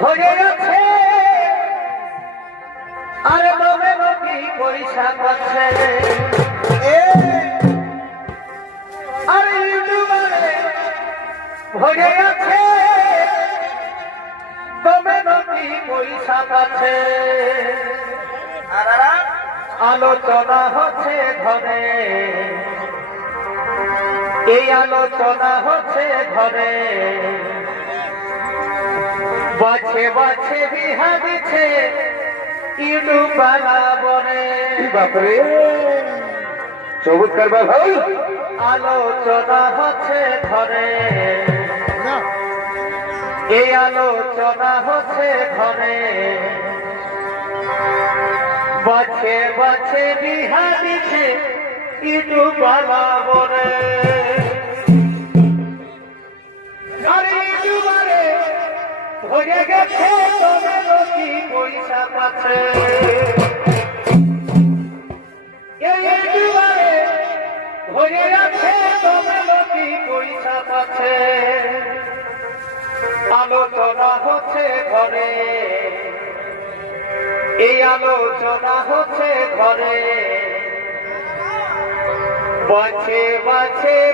ভরে আছে আরে নবে নবী পয়সা পাচ্ছে আরে ইউটিউবারে ভরে আছে তবে নবী পয়সা পাচ্ছে আলোচনা হচ্ছে ঘরে। এই আলোচনা হচ্ছে ঘরে। বাছে বাছে বিহা দিচ্ছে ইডু পালা বনে বাপরে। সবুজ কারবার ভাই আলোচনা হচ্ছে ঘরে। এই আলোচনা হচ্ছে ঘরে। বাছে বাছে বিহা দিচ্ছে ইডু পালা আলোচনা হচ্ছে ঘরে। এই আলোচনা হচ্ছে ঘরে। বাছে বাছে